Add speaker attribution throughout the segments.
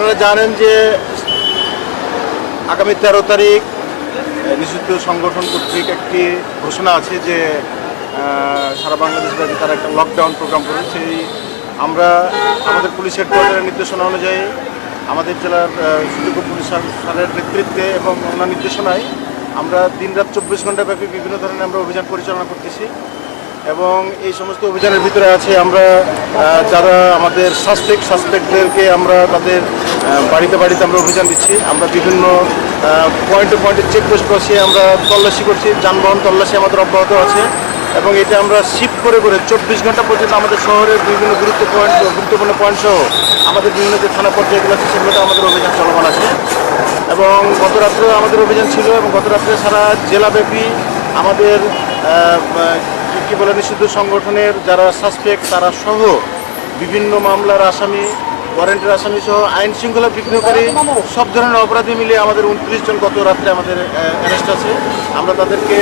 Speaker 1: আপনারা জানেন যে আগামী তেরো তারিখ নিষিদ্ধ সংগঠন কর্তৃক একটি ঘোষণা আছে যে সারা বাংলাদেশ ব্যাপী তারা একটা লকডাউন প্রোগ্রাম করে সেই আমরা আমাদের পুলিশ হেডকোয়ার্টারের নির্দেশনা অনুযায়ী আমাদের জেলার সুযোগ্য পুলিশ স্যারের নেতৃত্বে এবং ওনার নির্দেশনায় আমরা দিনরাত চব্বিশ ঘণ্টা ব্যাপী বিভিন্ন ধরনের আমরা অভিযান পরিচালনা করতেছি। এবং এই সমস্ত অভিযানের ভিতরে আছে আমরা যারা আমাদের সাসপেক্ট সাসপেক্টদেরকে আমরা তাদের বাড়িতে বাড়িতে আমরা অভিযান দিচ্ছি। আমরা বিভিন্ন পয়েন্টে পয়েন্টে চেকপোস্ট বসিয়ে আমরা তল্লাশি করছি, যানবাহন তল্লাশি আমাদের অব্যাহত আছে এবং এটা আমরা শিফট করে করে চব্বিশ ঘণ্টা পর্যন্ত আমাদের শহরের বিভিন্ন গুরুত্ব পয়েন্ট গুরুত্বপূর্ণ পয়েন্ট সহ আমাদের বিভিন্ন যে থানা পর্যায়গুলো আছে, সেগুলোতে আমাদের অভিযান চলমান আছে। এবং গত রাত্রে আমাদের অভিযান ছিল এবং গত রাত্রে সারা জেলাব্যাপী আমাদের বলে নিষিদ্ধ সংগঠনের যারা সাসপেক্ট তারা সহ বিভিন্ন মামলার আসামি ওয়ারেন্টের আসামি সহ আইন শৃঙ্খলা বিঘ্নকারী সব ধরনের অপরাধী মিলে আমাদের উনত্রিশ জন গত রাত্রে আমাদের অ্যারেস্ট আছে। আমরা তাদেরকে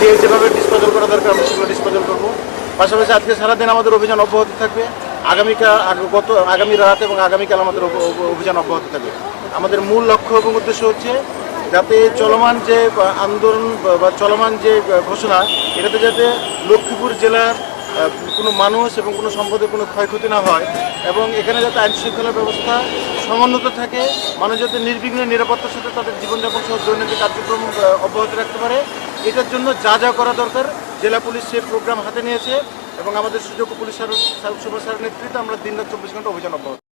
Speaker 1: যে যেভাবে ডিসপোজাল করা দরকার, আমরা সেগুলো ডিসপোজাল করব। পাশাপাশি আজকে সারাদিন আমাদের অভিযান অব্যাহত থাকবে। আগামীকাল, আগ- গত, আগামী রাত এবং আগামীকাল আমাদের অভ- অভ- অভিযান অব্যাহত থাকবে। আমাদের মূল লক্ষ্য এবং উদ্দেশ্য হচ্ছে যাতে চলমান যে আন্দোলন বা- চলমান যে ঘোষণা, এটাতে যাতে লক্ষ্মীপুর জেলার কোনো মানুষ এবং কোনো সম্পদের কোনো ক্ষয়ক্ষতি না হয় এবং এখানে যাতে আইন শৃঙ্খলা ব্যবস্থা সমুন্নত থাকে, মানুষ যাতে নির্বিঘ্নে নিরাপত্তার সাথে তাদের জীবনযাপন সহ দৈনন্দিন কার্যক্রম অব্যাহত রাখতে পারে। এটার জন্য যা যা করা দরকার, জেলা পুলিশ সে প্রোগ্রাম হাতে নিয়েছে এবং আমাদের সুযোগ্য পুলিশ স্যার সুপার স্যারের নেতৃত্বে আমরা দিন রাত চব্বিশ ঘণ্টা অভিযান অব্যাহত